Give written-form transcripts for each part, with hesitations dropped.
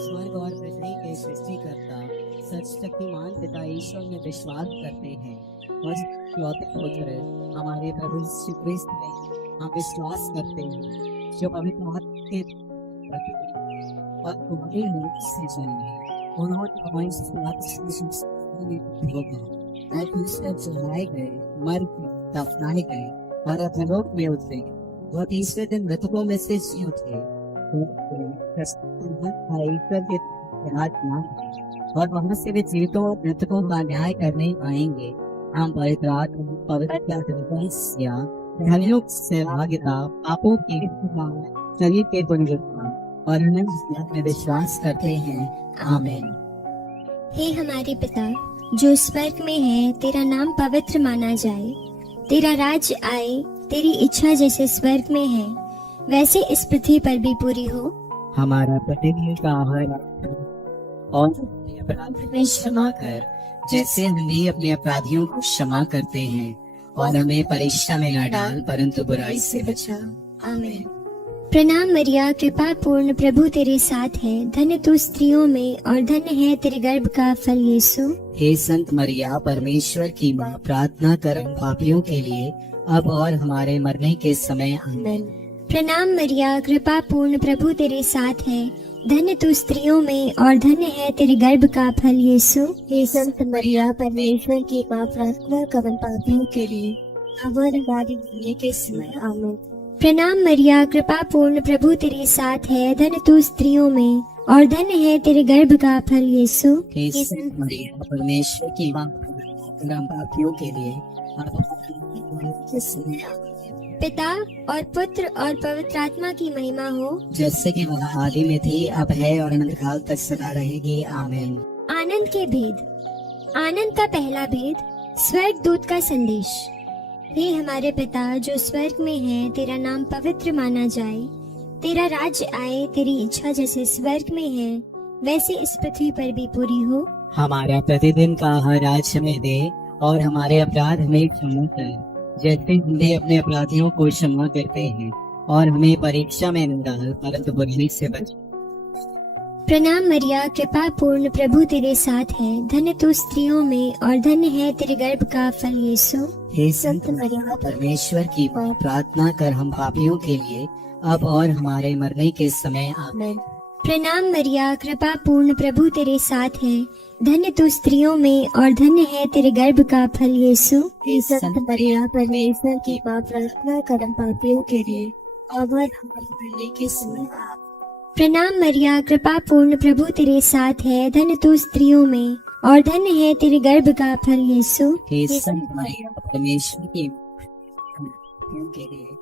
स्वर्ग और पृथ्वी के सृष्टिकर्ता सर्वशक्तिमान पिता ईश्वर में विश्वास करते हैं और इकलौते पुत्र हमारे प्रभु यीशु क्रिस्त में हम विश्वास करते हैं, जो पवित्र आत्मा के और तुम्हारे रूप से जन्मे। उन्होंने हमारी चढ़ाए गए, मर गए, दफनाए गए और अधोलोक में उतरे। वह तीसरे दिन मृतकों में से जी उठे और वहां से वे जीवितों और मृतकों का न्याय करने आएंगे। हम पवित्र सहभागिता, पापों की शरीर के पुनरुत्थान और अनंत में विश्वास करते हैं। आमीन। हे हमारे पिता जो स्वर्ग में है, तेरा नाम पवित्र माना जाए। तेरा राज्य आए, तेरी इच्छा जैसे स्वर्ग में है वैसे इस पृथ्वी पर भी पूरी हो। हमारा प्रतिदिन का आहार और अपराध में क्षमा कर, जैसे हम भी अपने अपराधियों को क्षमा करते हैं, और हमें परीक्षा में न डाल परंतु बुराई से बचा। आमीन। प्रणाम मरिया, कृपा पूर्ण, प्रभु तेरे साथ है। धन्य तू स्त्रियों में और धन्य है तेरे गर्भ का फल यीशु। हे संत मरिया, परमेश्वर की माँ, प्रार्थना कर हम पापियों के लिए अब और हमारे मरने के समय। आमीन। प्रणाम मरिया, कृपा पूर्ण, प्रभु तेरे साथ है। धन्य तू स्त्रियों में और धन्य है तेरे गर्भ का फल यीशु। हे संत मरिया, परमेश्वर की माँ, प्रार्थना कर हम पापियों के लिए अब और हमारे मरने के समय। आमीन। प्रणाम मरिया, कृपा पूर्ण, प्रभु तेरे साथ है। धन्य तू स्त्रियों में और धन्य है तेरे गर्भ का फल यीशु। हे संत मरिया, परमेश्वर की माँ, प्रार्थना कर हम पापियों के लिए अब और हमारे मरने के समय। पिता और पुत्र और पवित्र आत्मा की महिमा हो, जैसे कि वह आदि में थी, अब है और अनंत काल तक सदा रहेगी। आमीन। आनंद के भेद। आनंद का पहला भेद, स्वर्ग दूत का संदेश। हे हमारे पिता जो स्वर्ग में है, तेरा नाम पवित्र माना जाए। तेरा राज्य आए, तेरी इच्छा जैसे स्वर्ग में है वैसे इस पृथ्वी पर भी पूरी हो। हमारा प्रतिदिन का आहार आज हमें दे, और हमारे अपराध हमें क्षमा कर, जैसे हमने अपने अपराधियों को क्षमा करते हैं, और हमें परीक्षा में न डाल परंतु बुराई से बचा। प्रणाम मरिया, कृपा पूर्ण, प्रभु तेरे साथ है। धन्य तू स्त्रियों में और धन्य है तेरे गर्भ का फल यीशु। हे संत मरिया, परमेश्वर की माँ, प्रार्थना कर हम पापियों के लिए अब और हमारे मरने के समय। आमीन। प्रणाम मरिया, कृपा पूर्ण, प्रभु तेरे साथ है। धन्य तू स्त्रियों में और धन्य है तेरे गर्भ का फल यीशु। हे संत मरिया, परमेश्वर की माँ, प्रार्थना कर हम पापियों के लिए अब और हमारे मरने के समय। प्रणाम मरिया, कृपा पूर्ण, प्रभु तेरे साथ है। धन्य तू स्त्रियों में और धन्य है तेरे गर्भ का फल यीशु। हे संत मरिया, परमेश्वर की पापियों के लिए।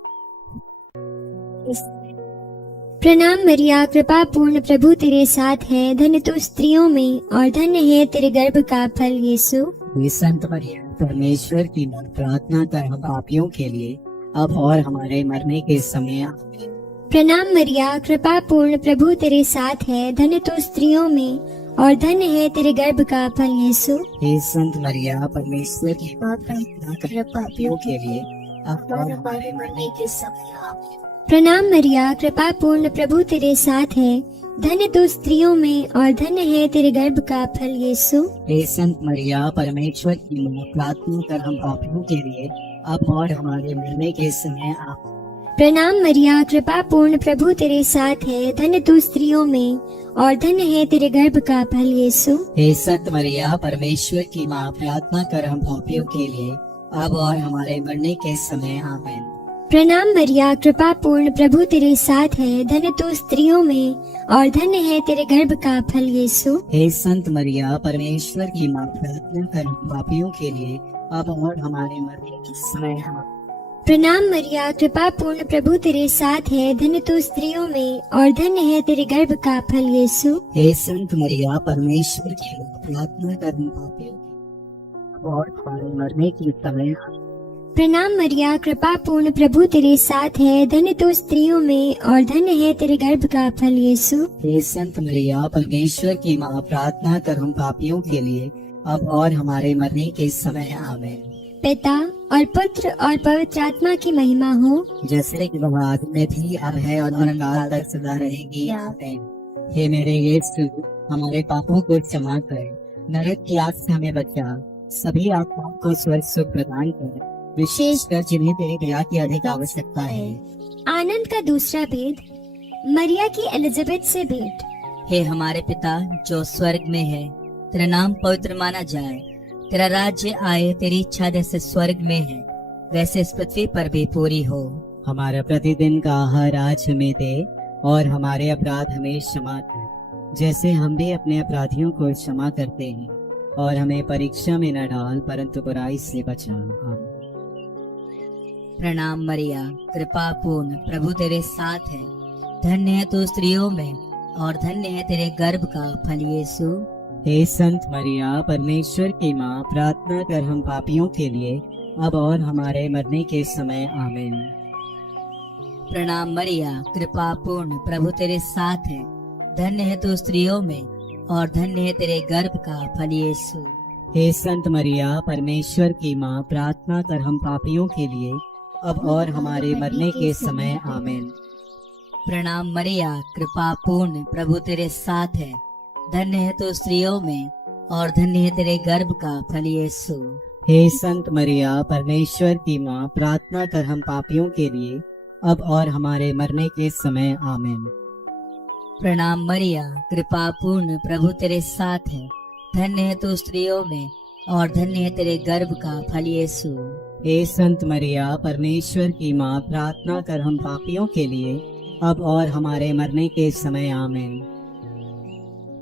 प्रणाम मरिया, कृपा पूर्ण, प्रभु तेरे साथ है। धन्य तू स्त्रियों में और धन्य है तेरे गर्भ का फल यीशु। हे संत मरिया, परमेश्वर की माँ, प्रार्थना कर हम पापियों के लिए अब और हमारे मरने के समय। आमीन। प्रणाम मरिया, कृपा पूर्ण, प्रभु तेरे साथ है। धन्य तू स्त्रियों में और धन्य है तेरे गर्भ का फल यीशु। हे संत मरिया, परमेश्वर की माँ, प्रार्थना कर हम पापियों के लिए अब और हमारे मरने के समय। आमीन। प्रणाम मरिया, कृपा पूर्ण, प्रभु तेरे साथ है। धन्य तू स्त्रियों में और धन्य है तेरे गर्भ का फल यीशु। हे संत मरिया, परमेश्वर की माँ, प्रार्थना कर हम पापियों के लिए अब और हमारे मरने के समय। आमीन। प्रणाम मरिया, कृपा पूर्ण, प्रभु तेरे साथ है। धन्य तू स्त्रियों में और धन्य है तेरे गर्भ का फल यीशु। हे संत मरिया, परमेश्वर की माँ, प्रार्थना कर हम पापियों के लिए अब और हमारे मरने के समय। आमीन। प्रणाम मरिया, कृपा पूर्ण, प्रभु तेरे साथ है। धन्य तू स्त्रियों में और धन्य है तेरे गर्भ का फल यीशु। हे संत मरिया, परमेश्वर की माँ, प्रार्थना कर हम पापियों के लिए अब और हमारे मरने के समय। आमीन। प्रणाम मरिया, कृपा पूर्ण, प्रभु तेरे साथ है। धन्य तू स्त्रियों में और धन्य है तेरे गर्भ का फल यीशु। हे संत मरिया, परमेश्वर की माँ, प्रार्थना कर हम पापियों के लिए अब और हमारे मरने के समय। प्रणाम मरिया, कृपा पूर्ण, प्रभु तेरे साथ है। धन्य तू स्त्रियों में और धन्य है तेरे गर्भ का फल यीशु। हे संत मरिया, परमेश्वर की माँ, प्रार्थना कर हम पापियों के लिए अब और हमारे मरने के समय। आमीन। पिता और पुत्र और पवित्र आत्मा की महिमा हो, जैसे कि वह आदि में थी, अब है और अनंत काल तक सदा रहेगी। आमीन। हे मेरे यीशु, हमारे पापों को क्षमा कर, नरक की आग से हमें बचा, सभी आत्माओं को स्वर्ग सुख प्रदान कर, विशेषकर जिन्हें तेरी दया की अधिक आवश्यकता है। आनंद का दूसरा भेद, मरिया की एलिजाबेथ से भेंट। हे हमारे पिता जो स्वर्ग में है, तेरा नाम पवित्र माना जाए, तेरा राज्य आए, तेरी इच्छा जैसे स्वर्ग में है वैसे इस पृथ्वी पर भी पूरी हो। हमारा प्रतिदिन का आहार आज हमें दे, और हमारे अपराध हमें क्षमा कर, जैसे हम भी अपने अपराधियों को क्षमा करते हैं, और हमें परीक्षा में न डाल परंतु बुराई से बचा। आमीन। प्रणाम मरिया, कृपा पूर्ण, प्रभु तेरे साथ है, धन्य है तू स्त्रियों में और धन्य है तेरे गर्भ का फल यीशु। हे संत मरिया, परमेश्वर की माँ, प्रार्थना कर हम पापियों के लिए अब और हमारे मरने के समय। आमीन। प्रणाम मरिया, कृपा पूर्ण, प्रभु तेरे साथ है, धन्य है तू स्त्रियों में और धन्य है तेरे गर्भ का फल यीशु। हे संत मरिया, परमेश्वर की माँ, प्रार्थना कर हम पापियों के लिए अब और हमारे मरने के समय। आमीन। प्रणाम मरिया, कृपा पूर्ण, प्रभु तेरे साथ है, धन्य है तू स्त्रियों में और धन्य है तेरे गर्भ का फल यीशु। हे संत मरिया, परमेश्वर की माँ, प्रार्थना कर हम पापियों के लिए अब और हमारे मरने के समय। आमीन। प्रणाम मरिया, कृपा पूर्ण, प्रभु तेरे साथ है, धन्य है तू स्त्रियों में और धन्य है तेरे गर्भ का फल यीशु। हे संत मरिया, परमेश्वर की माँ, प्रार्थना कर हम पापियों के लिए अब और हमारे मरने के समय। आमीन।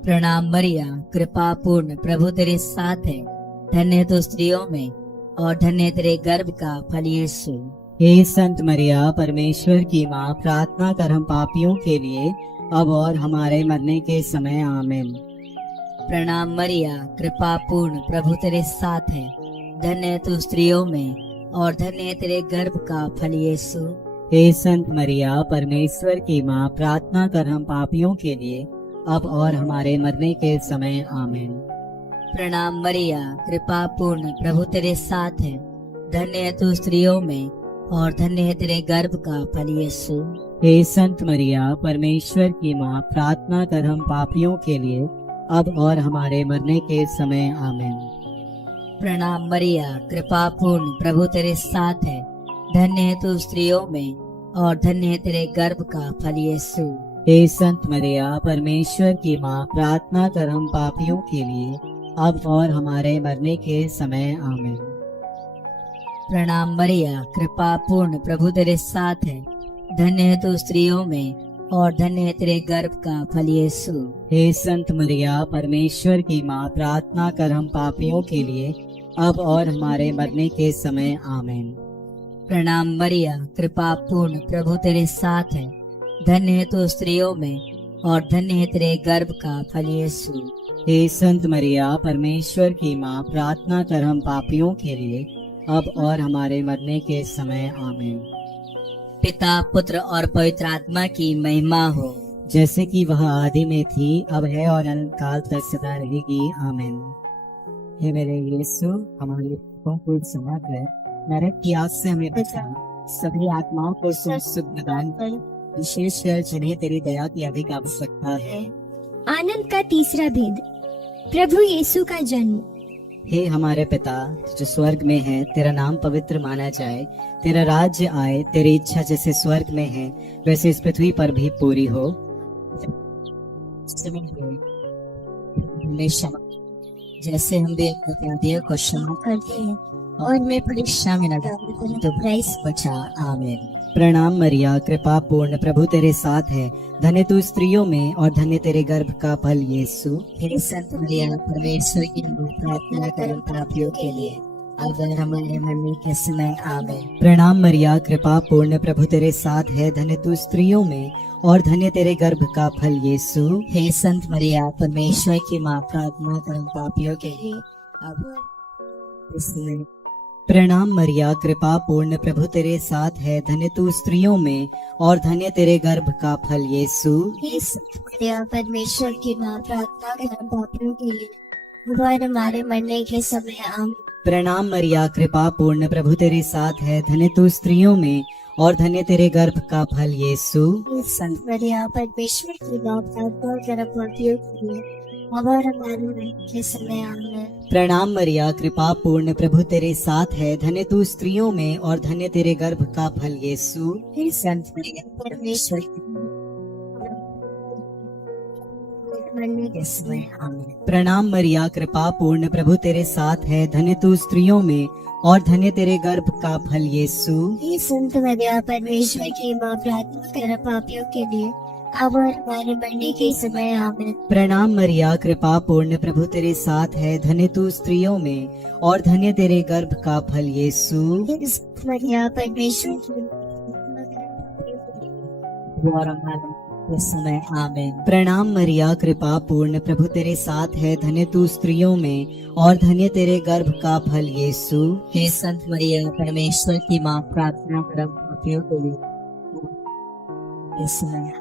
प्रणाम मरिया, कृपा पूर्ण, प्रभु तेरे साथ है, धन्य है तू स्त्रियों में और धन्य है तेरे गर्भ का फल यीशु। हे संत मरिया, परमेश्वर की माँ, प्रार्थना कर हम पापियों के लिए अब और हमारे मरने के समय। आमीन। प्रणाम मरिया, कृपा पूर्ण, प्रभु तेरे साथ है, धन्य है तू स्त्रियों में और धन्य है तेरे गर्भ का फल यीशु। हे संत मरिया, परमेश्वर की माँ, प्रार्थना कर हम पापियों के लिए अब और हमारे मरने के समय। आमीन। प्रणाम मरिया, कृपा पूर्ण, प्रभु तेरे साथ है, धन्य है तू स्त्रियों में और धन्य है तेरे गर्भ का फल यीशु। हे संत मरिया, परमेश्वर की माँ, प्रार्थना कर हम पापियों के लिए अब और हमारे मरने के समय। आमीन। प्रणाम मरिया, कृपा पूर्ण, प्रभु तेरे साथ है, धन्य है तू स्त्रियों में और धन्य है तेरे गर्भ का फल यीशु। हे संत मरिया, परमेश्वर की माँ, प्रार्थना कर हम पापियों के लिए अब और हमारे मरने के समय। आमीन। प्रणाम मरिया, कृपा पूर्ण, प्रभु तेरे साथ है, धन्य है तू स्त्रियों में और धन्य है तेरे गर्भ का फल यीशु। हे संत मरिया, परमेश्वर की माँ, प्रार्थना कर हम पापियों के लिए अब और हमारे मरने के समय। आमीन। प्रणाम मरिया, कृपा पूर्ण, प्रभु तेरे साथ है, धन्य है तू स्त्रियों में और धन्य है तेरे गर्भ का फल यीशु। हे संत मरिया, परमेश्वर की माँ, प्रार्थना कर हम पापियों के लिए अब और हमारे मरने के समय। आमीन। पिता, पुत्र और पवित्र आत्मा की महिमा हो, जैसे कि वह आदि में थी, अब है और अनंत काल तक सदा रहेगी। आमीन। हे मेरे यीशु, हमारे पापों को क्षमा कर, नरक की आग से हमें बचा, सभी आत्माओं को सुख प्रदान कर, विशेषकर जिन्हें तेरी दया की अधिक आवश्यकता है। आनंद का तीसरा भेद, प्रभु यीशु का जन्म। हे हमारे पिता जो स्वर्ग में है, तेरा नाम पवित्र माना जाए, तेरा राज्य आए, तेरी इच्छा जैसे स्वर्ग में है वैसे इस पृथ्वी पर भी पूरी हो। जैसे हम भी अपने अपराधियों को क्षमा करते हैं और मैं परीक्षा में न डाल तो बुराई से बचा। आमीन। प्रणाम मरिया, कृपा पूर्ण, प्रभु तेरे साथ है, धन्य तू स्त्रियों में और धन्य तेरे गर्भ का फल यीशु। हे संत मरिया, परमेश्वर की प्रार्थना करें पापियों के लिए अब और हमारे मरने के समय। आमीन। प्रणाम मरिया, कृपा पूर्ण, प्रभु तेरे साथ है, धन्य तू स्त्रियों में और धन्य तेरे गर्भ का फल यीशु। हे संत मरिया, परमेश्वर की माँ, प्रार्थना करें पापियों के लिए अब इसमें। प्रणाम मरिया, कृपा पूर्ण, प्रभु तेरे साथ है, धन्य तू स्त्रियों में और धन्य तेरे गर्भ का फल यीशु। हे संत मरिया, परमेश्वर की माँ, प्रार्थना कर हम पापियों के लिए अब और हमारे मरने के समय। आमीन। प्रणाम मरिया, कृपा पूर्ण, प्रभु तेरे साथ है, धन्य तू स्त्रियों में और धन्य तेरे गर्भ का फल यीशु। संत मरिया परमेश्वर की माँ प्रार्थना कर पापियों के लिए अब और हमारे मरने के समय आमीन। प्रणाम मरिया, कृपा पूर्ण, प्रभु तेरे साथ है, धन्य तू स्त्रियों में और धन्य तेरे गर्भ का फल यीशु। हे संत मरिया परमेश्वर की मरने के समय आमीन। प्रणाम मरिया, कृपा पूर्ण, प्रभु तेरे साथ है, धन्य तू स्त्रियों में और धन्य तेरे गर्भ का फल यीशु। हे संत मरिया परमेश्वर की माँ प्रार्थना कर पापियों के लिए अब और हमारे मरने के समय आमीन। प्रणाम मरिया, कृपा पूर्ण, प्रभु तेरे साथ है, धन्य तू स्त्रियों में और धन्य तेरे गर्भ का फल यीशु। हे संत मरिया परमेश्वर की और हमारे इस समय आमीन। प्रणाम मरिया, कृपा पूर्ण, प्रभु तेरे साथ है, धन्य तू स्त्रियों में और धन्य तेरे गर्भ का फल यीशु। हे संत मरिया परमेश्वर की माँ प्रार्थना कर पापियों के लिए इस समय।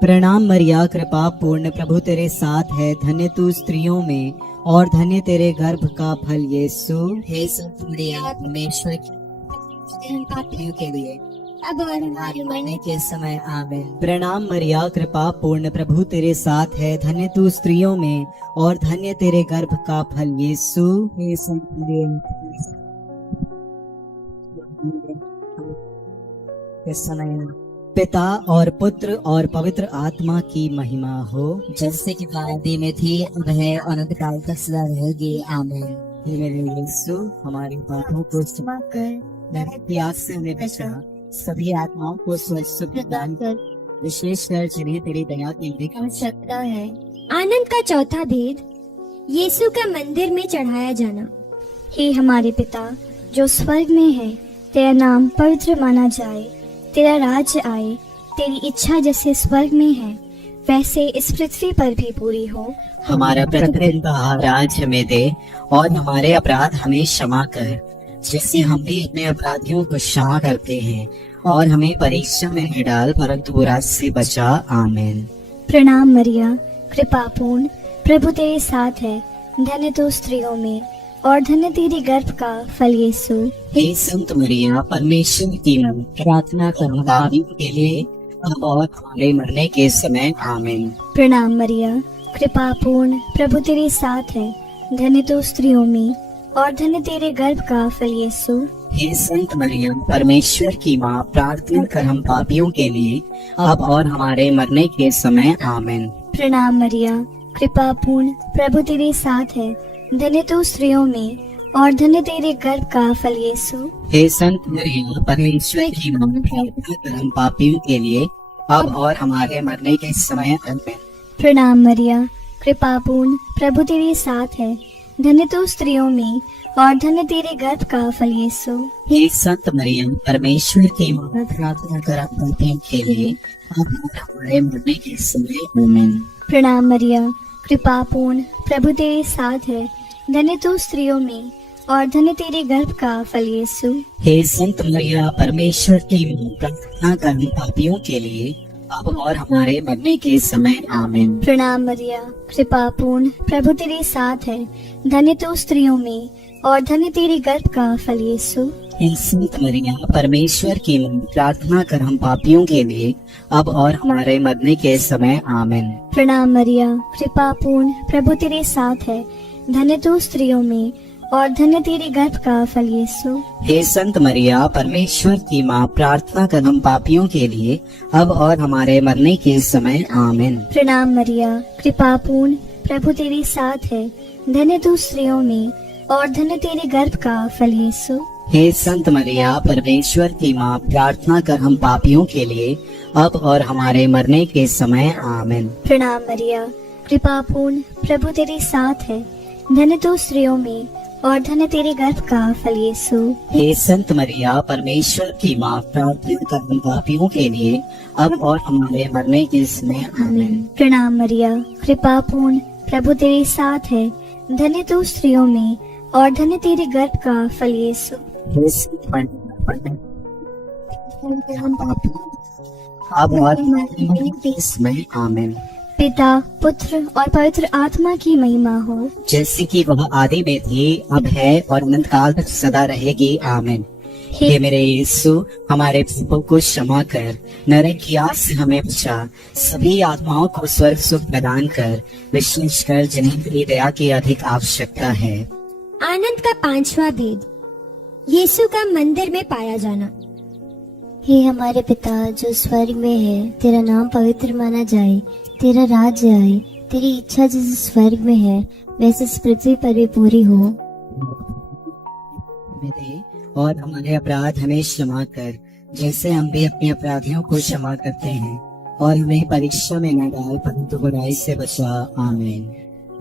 प्रणाम मरिया, कृपा पूर्ण, प्रभु तेरे साथ है, धन्य तू स्त्रियों में और धन्य तेरे गर्भ का फल यीशु। हे संत मरिया परमेश्वर की पापियों के लिए अब और हमारे मरने के समय आमीन। प्रणाम मरिया, कृपा पूर्ण, प्रभु तेरे साथ है, धन्य तू स्त्रियों में और धन्य तेरे गर्भ का फल यीशु। हे संत मरिया इस समय पिता और पुत्र और पवित्र आत्मा की महिमा हो, जैसे कि आदि में थी अब है अनंत काल तक सदा रहेगी आमीन। हे मेरे यीशु, हमारे पापों को क्षमा कर नरक की आग से हमें बचा, सभी आत्माओं को स्वच्छ प्रदान कर, विशेषकर जिन्हें तेरी दया की आवश्यकता है। आनंद का चौथा भेद, यीशु का मंदिर में चढ़ाया जाना। हे हमारे पिता जो स्वर्ग में है, तेरा नाम पवित्र माना जाए, तेरा राज्य आए, तेरी इच्छा जैसे स्वर्ग में है वैसे इस पृथ्वी पर भी पूरी हो। हमारा प्रतिदिन आहार आज हमें दे और हमारे अपराध हमें क्षमा कर, जैसे हम भी अपने अपराधियों को क्षमा करते हैं, और हमें परीक्षा में न डाल परंतु बुरा से बचा। आमीन। प्रणाम मरिया, कृपा पूर्ण, प्रभु तेरे साथ है, धन्य तू स्त्रियों में और धन्य तेरी गर्भ का फल यीशु। हे संत मरिया परमेश्वर की प्रार्थना करो पापियों के लिए अब और हमारे मरने के समय। आमीन। प्रणाम मरिया, कृपा पूर्ण, प्रभु तेरे साथ है, धन्य तू स्त्रियों में और धन्य तेरे गर्भ का फल यीशु। हे संत मरिया परमेश्वर की माँ प्रार्थना कर हम पापियों के लिए अब और हमारे मरने के समय। आमीन। प्रणाम मरिया, कृपा पूर्ण, प्रभु तेरे साथ है, धन्य तू स्त्रियों में और धन्य तेरे गर्भ का फल यीशु। हे संत मरिया परमेश्वर की माँ प्रार्थना कर हम पापियों के लिए अब और हमारे मरने के समय। आमीन। प्रणाम मरिया, कृपा पूर्ण, प्रभु तेरे साथ है, धन्य तू स्त्रियों में और धन्य तेरे गर्भ का फल यीशु। हे संत मरिया परमेश्वर की माँ प्रार्थना कर हम पापियों के लिए अब और हमारे मरने के समय। आमीन। प्रणाम मरिया, कृपा पूर्ण, प्रभु तेरे साथ है, धन्य तू स्त्रियों में और धन्य तेरे गर्भ का फल यीशु। हे संत मरिया परमेश्वर की माँ प्रार्थना कर हम पापियों के लिए अब और हमारे मरने के समय। आमीन। प्रणाम मरिया, कृपा पूर्ण, प्रभु तेरे साथ है, धन्य तू स्त्रियों में और धन्य तेरे गर्भ का फल यीशु। हे संत मरिया परमेश्वर की माँ प्रार्थना कर हम पापियों के लिए अब और हमारे मरने के समय। आमीन। प्रणाम मरिया, कृपा पूर्ण, प्रभु तेरे साथ है, धन्य तू स्त्रियों में और धन्य तेरे गर्भ का फल यीशु। हे संत मरिया परमेश्वर की माँ प्रार्थना कर हम पापियों के लिए अब और हमारे मरने के समय। आमीन। प्रणाम मरिया, कृपा पूर्ण, प्रभु तेरे साथ है, धन्य तू स्त्रियों में और धन्य तेरे गर्भ का फल यीशु। हे संत मरिया परमेश्वर की माँ प्रार्थना कर हम पापियों के लिए अब और हमारे मरने के समय। आमीन। प्रणाम मरिया, कृपा पूर्ण, प्रभु तेरे साथ है, धन्य तू स्त्रियों में और धन्य तेरे गर्भ का फल यीशु। हे संत मरिया परमेश्वर की माँ प्रार्थना कर हम पापियों के लिए अब और हमारे मरने के समय। आमीन। प्रणाम मरिया, कृपा पूर्ण, प्रभु तेरे साथ है, धन्य तू स्त्रियों में और धन्य तेरे गर्भ का फल यीशु। हे संत मरिया हम पापियों अब और हमारे मरने के समय। आमीन। पिता, पुत्र और पवित्र आत्मा की महिमा हो, जैसे कि वह आदि में थी अब है और अनंत काल तक सदा रहेगी। आमीन। हे मेरे यीशु, हमारे पापों को क्षमा कर, नरक की आग से हमें बचा, सभी आत्माओं को स्वर्ग सुख प्रदान कर, विशेष कर जिन्हें तेरी दया की अधिक आवश्यकता है। आनंद का 5वां भेद, यीशु का मंदिर में पाया जाना। हे हमारे पिता जो स्वर्ग में है, तेरा नाम पवित्र माना जाए, तेरा राज्य आए, तेरी इच्छा जैसे स्वर्ग में है वैसे इस पृथ्वी पर भी पूरी हो। हमें दे और हमारे अपराध हमें क्षमा कर, जैसे हम भी अपने अपराधियों को क्षमा करते हैं, और हमें परीक्षा में न डाल परंतु बुराई से बचा। आमीन।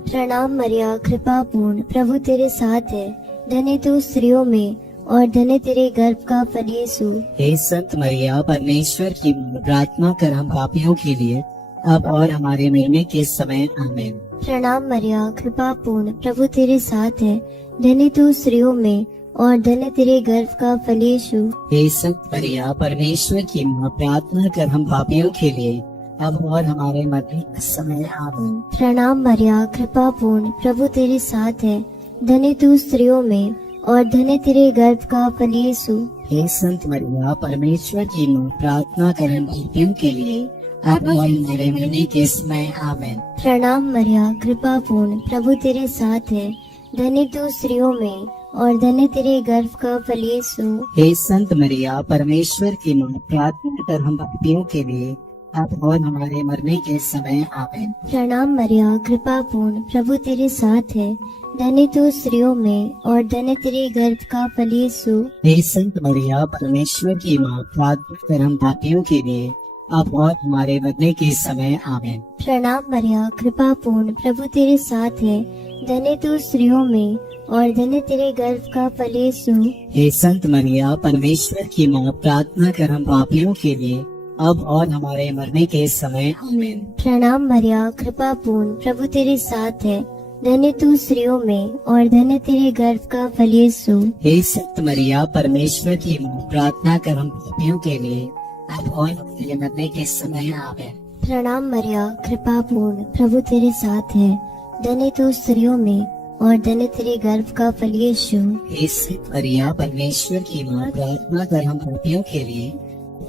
प्रणाम मरिया, कृपा पूर्ण, प्रभु तेरे साथ है, धन्य तू स्त्रियों में और धन्य तेरे गर्भ का फल यीशु। हे संत मरिया, परमेश्वर की प्रार्थना कर हम पापियों के लिए अब और हमारे मरने के समय। आमीन। प्रणाम मरिया, कृपा पूर्ण, प्रभु तेरे साथ है, धन्य तू स्त्रियों में और धन्य तेरे गर्भ का फल यीशु। हे संत मरिया, परमेश्वर की प्रार्थना कर हम पापियों के लिए अब और हमारे मरने के समय। आमीन। प्रणाम मरिया, कृपा पूर्ण, प्रभु तेरे साथ है, धन्य तू स्त्रियों में और धन्य तेरे गर्भ का फल यीशु। हे संत मरिया, परमेश्वर की प्रार्थना कर हम पापियों के लिए अब और हमारे मरने के समय। आमीन। प्रणाम मरिया, कृपा पूर्ण, प्रभु तेरे साथ है, धन्य तू स्त्रियों में और धन्य तेरे गर्भ का फल यीशु। हे संत मरिया, परमेश्वर की प्रार्थना कर हम पापियों के लिए अब और हमारे मरने के समय। आमीन। प्रणाम मरिया, कृपा पूर्ण, प्रभु तेरे साथ है, धन्य तू स्त्रियों में और धन्य तेरे गर्भ का फल यीशु। हे संत मरिया, परमेश्वर की प्रार्थना कर हम पापियों के लिए अब और हमारे मरने के समय। आमीन। प्रणाम मरिया, कृपा पूर्ण, प्रभु तेरे साथ है, धन्य तू स्त्रियों में और धन्य तेरे गर्भ का फल यीशु। हे संत मरिया, परमेश्वर की प्रार्थना कर हम पापियों के लिए अब और हमारे मरने के समय। आमीन। प्रणाम मरिया, कृपा पूर्ण, प्रभु तेरे साथ है, धन्य तू स्त्रियों में और धन्य तेरे गर्भ का फल यीशु। हे संत मरिया, परमेश्वर की प्रार्थना कर हम पापियों के लिए अब और हमारे मरने के समय। आमीन। प्रणाम मरिया, कृपा पूर्ण, प्रभु तेरे साथ है, धन्य तू स्त्रियों में और धन्य तेरे गर्भ का फल यीशु। हे संत मरिया, परमेश्वर की प्रार्थना कर हम पापियों के लिए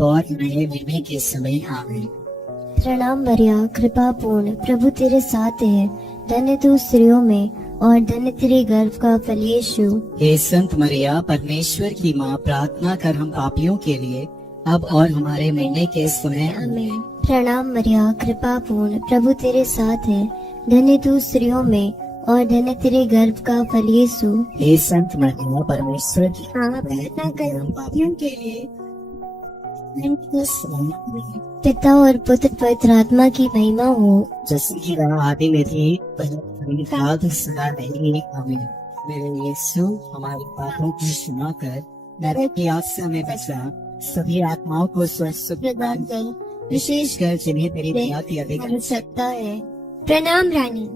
और हमारे मरने के समय। आमीन। प्रणाम मरिया, कृपा पूर्ण, प्रभु तेरे साथ है, धन्य तू स्त्रियों में और धन्य तेरे गर्भ का फल यीशु। हे संत मरिया, परमेश्वर की प्रार्थना कर हम पापियों के लिए अब और हमारे मरने के समय। आमीन। प्रणाम मरिया, कृपा पूर्ण, प्रभु तेरे साथ है, धन्य तू स्त्रियों में और धन्य तेरे गर्भ का फल यीशु। हे संत मरिया, परमेश्वर की प्रार्थना कर हम पापियों के लिए पिता और पुत्र पवित्र आत्मा की महिमा हो, जैसे कि वह आदि में थी सदा रहेगी। आमीन। मेरे यीशु, हमारे पापों की क्षमा कर, नरक की आग से हमें बचा, सभी आत्माओं को स्वस्थ प्रदान कर, विशेष कर जिन्हें तेरी दया की अधिक आवश्यकता है। प्रणाम रानी।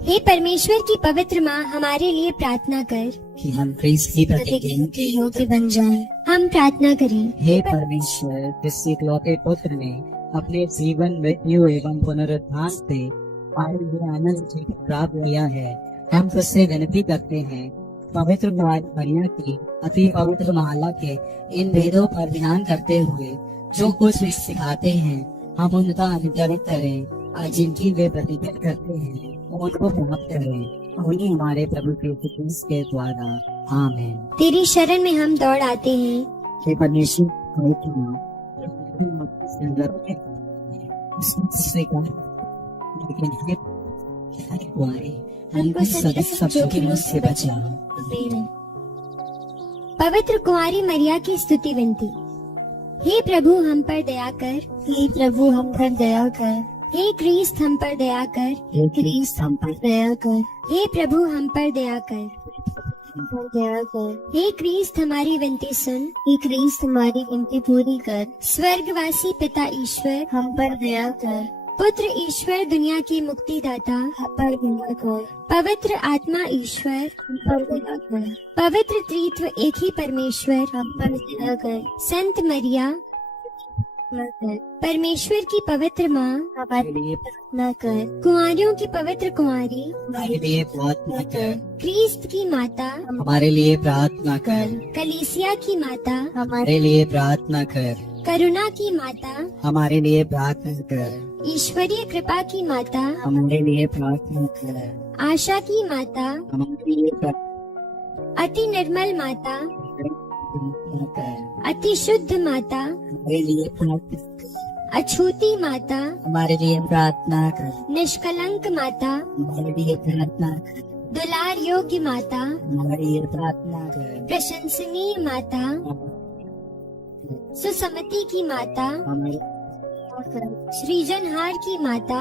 हे परमेश्वर की पवित्र माँ, हमारे लिए प्रार्थना कर कि हम क्रिस्त की प्रतिज्ञा के योग्य बन जाएं। हम प्रार्थना करें। हे परमेश्वर, जिस इकलौते पुत्र ने अपने जीवन, मृत्यु एवं पुनरुत्थान से हमारे लिए आनंद जीवन प्राप्त किया है, हम तुझसे विनती करते हैं, पवित्र मरिया की अति पवित्र महिला के इन भेदों पर ध्यान करते हुए जो कुछ वे सिखाते हैं हम उनका अनुकरण करें, और जिनकी वे प्रतिज्ञा करते हैं उनको प्राप्त करें, उन्हीं हमारे प्रभु यीशु क्रिस्त के द्वारा। आमीन। तेरी शरण में हम दौड़ आते हैं। हे परमेश्वर, हमको सब के मुझसे बचा। पवित्र कुंवारी मरिया की स्तुति विनती। हे प्रभु, हम पर दया कर। हे प्रभु, हम पर दया कर। हे क्रिस्त, हम पर दया कर। हे क्रिस्त, हम पर दया कर। हे प्रभु, हम पर दया कर। पर दया कर। हे क्रिस्त हमारी विनती सुन। हे क्रिस्त हमारी विनती पूरी कर। स्वर्गवासी पिता ईश्वर, हम पर दया कर। पुत्र ईश्वर दुनिया की मुक्तिदाता, हम पर दया कर। पवित्र आत्मा ईश्वर, हम पर दया कर। पवित्र त्रित्व एक ही परमेश्वर, हम पर दया कर। संत मरिया, परमेश्वर की पवित्र माँ, हमारे लिए प्रार्थना कर। कुंवारियों की पवित्र कुंवारी, हमारे लिए प्रार्थना कर। क्रिस्त की माता, हमारे लिए प्रार्थना कर। कलीसिया की माता, हमारे लिए प्रार्थना कर। करुणा की माता, हमारे लिए प्रार्थना कर। ईश्वरीय कृपा की माता, हमारे लिए प्रार्थना कर। आशा की माता, हमारे लिए प्रार्थना अति निर्मल माता, कर। अति शुद्ध माता, हमारे लिए प्रार्थना कर। अछूती माता, हमारे लिए प्रार्थना कर। निष्कलंक माता, हमारे लिए प्रार्थना कर। दुलार योग्य माता, हमारे लिए प्रार्थना कर। प्रशंसनीय माता, सुसमति की माता, हमारे सृजनहार की माता,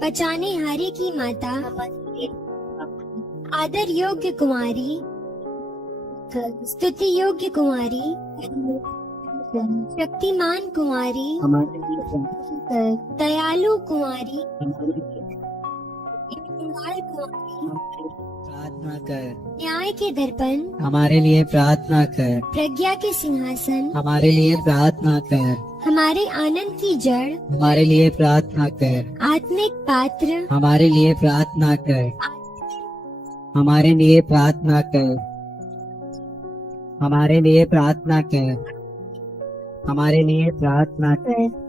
बचाने हारे की माता, आदर योग्य कुंवारी, स्तुति योग्य कुंवारी, शक्तिमान कुंवारी, हमारे लिए प्रार्थना कर। दयालु कुंवारी, हमारे लिए ईमानदार कुंवारी, प्रार्थना कर। न्याय के दर्पण, हमारे लिए प्रार्थना कर। प्रज्ञा के सिंहासन, हमारे लिए प्रार्थना कर। हमारे आनंद की जड़, हमारे लिए प्रार्थना कर। आत्मिक पात्र, हमारे लिए प्रार्थना कर। हमारे लिए प्रार्थना कर। हमारे लिए प्रार्थना कर। हमारे लिए प्रार्थना कर।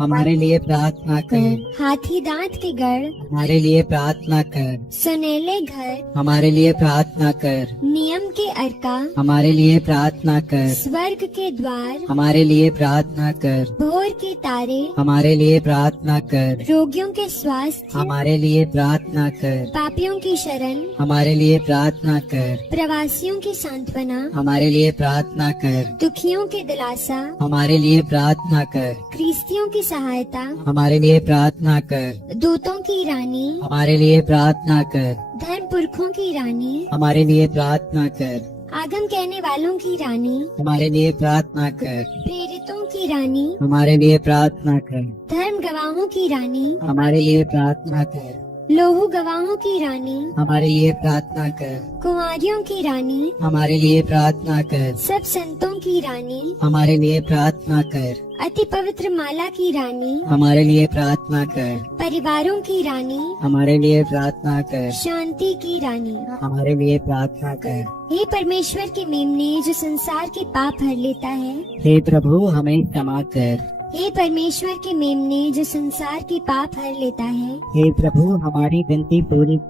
हमारे लिए प्रार्थना कर। हाथी दांत के गढ़, हमारे लिए प्रार्थना कर। सुनेले घर, हमारे लिए प्रार्थना कर। नियम के अर्का, हमारे लिए प्रार्थना कर। स्वर्ग के द्वार, हमारे लिए प्रार्थना कर। भोर के तारे, हमारे लिए प्रार्थना कर। रोगियों के स्वास्थ्य, हमारे लिए प्रार्थना कर। पापियों की शरण, हमारे लिए प्रार्थना कर। प्रवासियों की सांत्वना, हमारे लिए प्रार्थना कर। दुखियों के दिलासा, हमारे लिए प्रार्थना कर। क्रिस्तियों की सहायता, हमारे लिए प्रार्थना कर। दूतों की रानी, हमारे लिए प्रार्थना कर। धर्म पुरखों की रानी, हमारे लिए प्रार्थना कर। आगम कहने वालों की रानी, हमारे लिए प्रार्थना कर। प्रेरितों की रानी, हमारे लिए प्रार्थना कर। धर्म गवाहों की रानी, हमारे लिए प्रार्थना कर। लोहू गवाहों की रानी, हमारे लिए प्रार्थना कर। कुंवारियों की रानी, हमारे लिए प्रार्थना कर। सब संतों की रानी, हमारे लिए प्रार्थना कर। अति पवित्र माला की रानी, हमारे लिए प्रार्थना कर। परिवारों की रानी, हमारे लिए प्रार्थना कर। शांति की रानी, हमारे लिए प्रार्थना कर। हे परमेश्वर के मेमने जो संसार के पाप हर लेता है, हे प्रभु हमें क्षमा कर। हे परमेश्वर के मेमने जो संसार के पाप हर लेता है, हे प्रभु हमारी विनती पूरी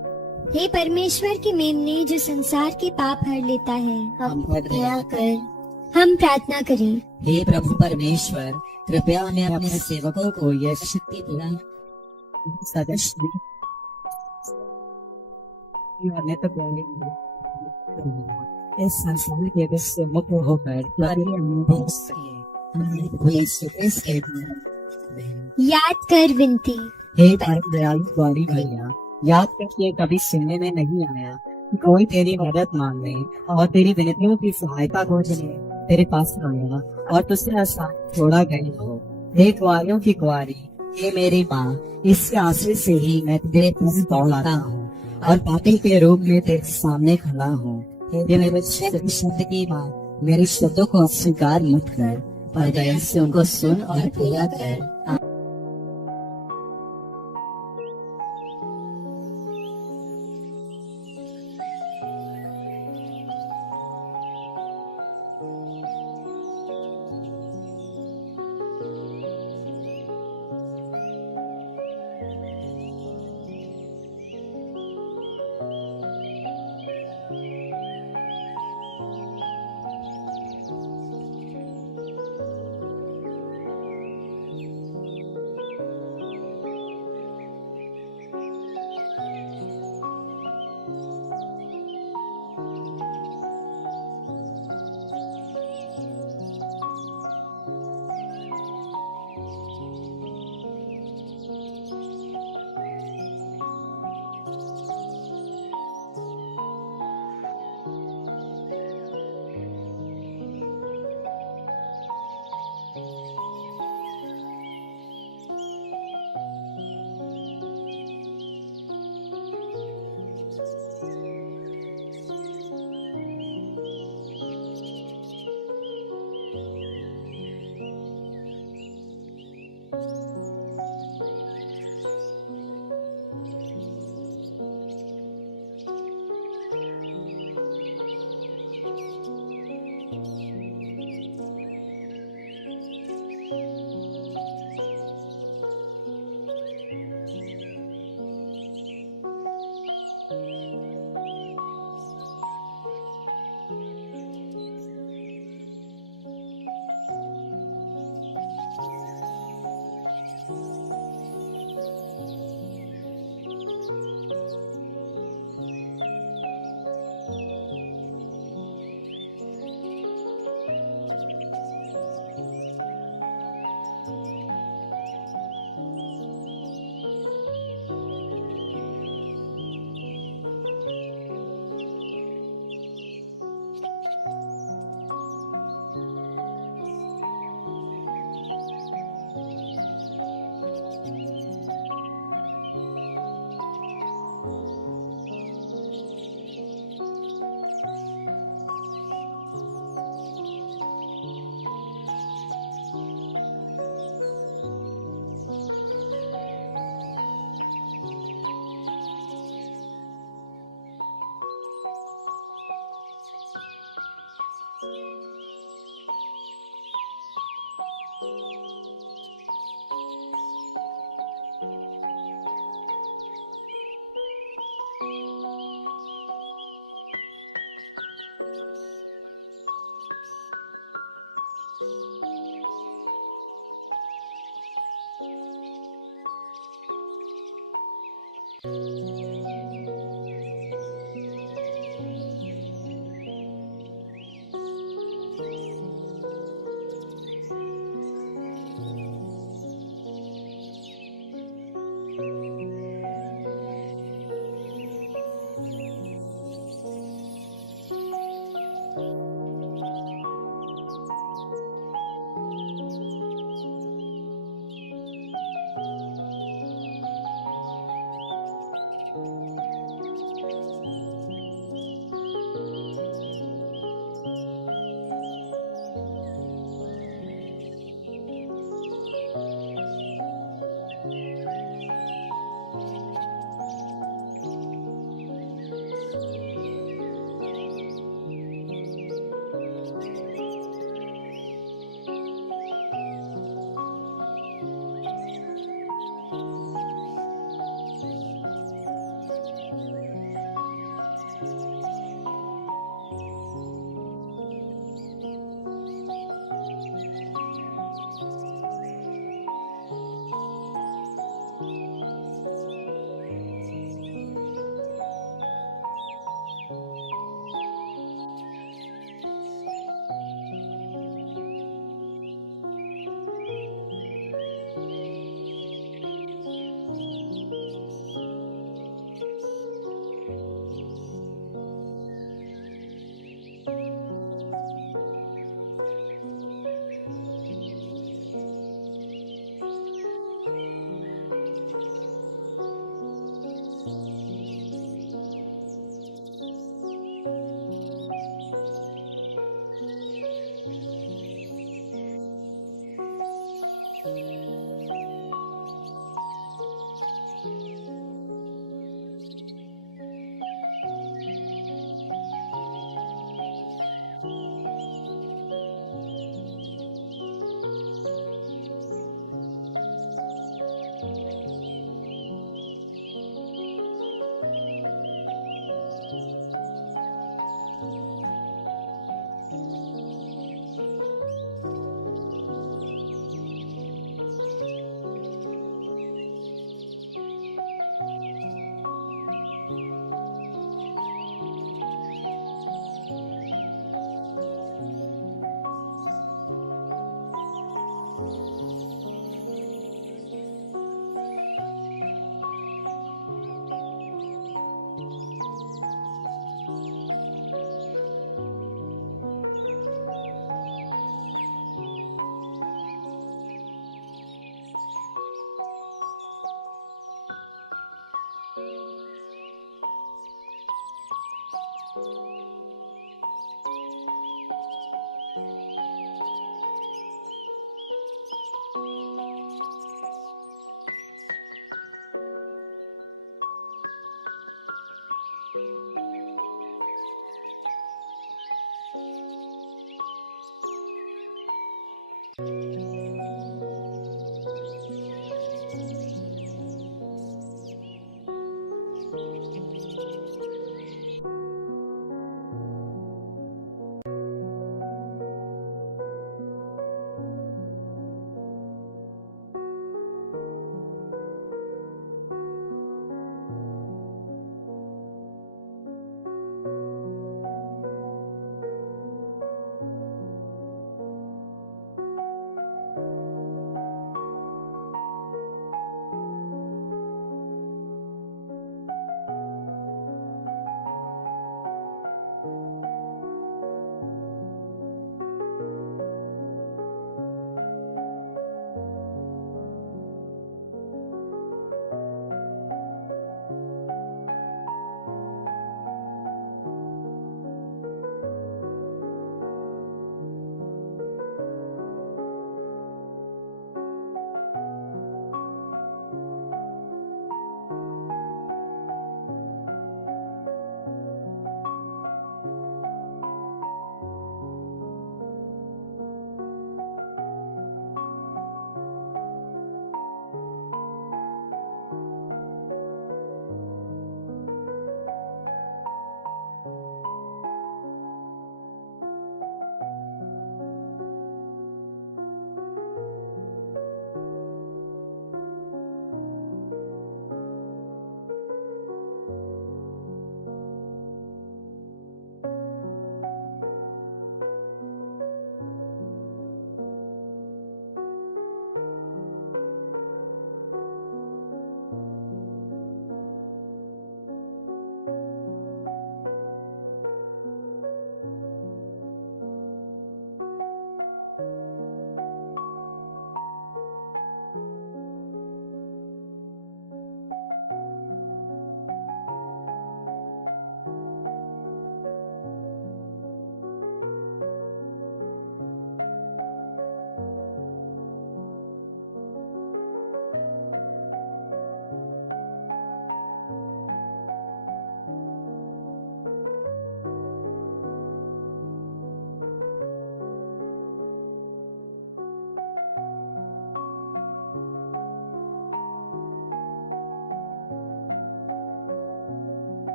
हे परमेश्वर के मेमने जो संसार के पाप हर लेता है, हम पर दया कर। हम प्रार्थना करें। हे प्रभु परमेश्वर, कृपया हमें अपने सेवकों को यह शक्ति प्रदान सदस्य इस संसार के विष से मुक्त होकर तुम्हारी अनुभव सके। याद कर विनती। हे परम दयालु गौरी भैया, याद करके कभी सुनने में नहीं आया कि कोई तेरी मदद मांगने और तेरी विनतियों की सहायता खोजने तेरे पास आया और तुझसे आसान छोड़ा गई हो। हे कुंवारियों की कुंवारी, हे मेरी माँ, इस आश्रय से ही मैं तेरे पास दौड़ाता हूँ और पापी के रूप में तेरे सामने खड़ा हूँ। हे मेरे शब्द की माँ, मेरे शब्दों को अस्वीकार मत कर, पर दया से उनको सुन और पूरा कर।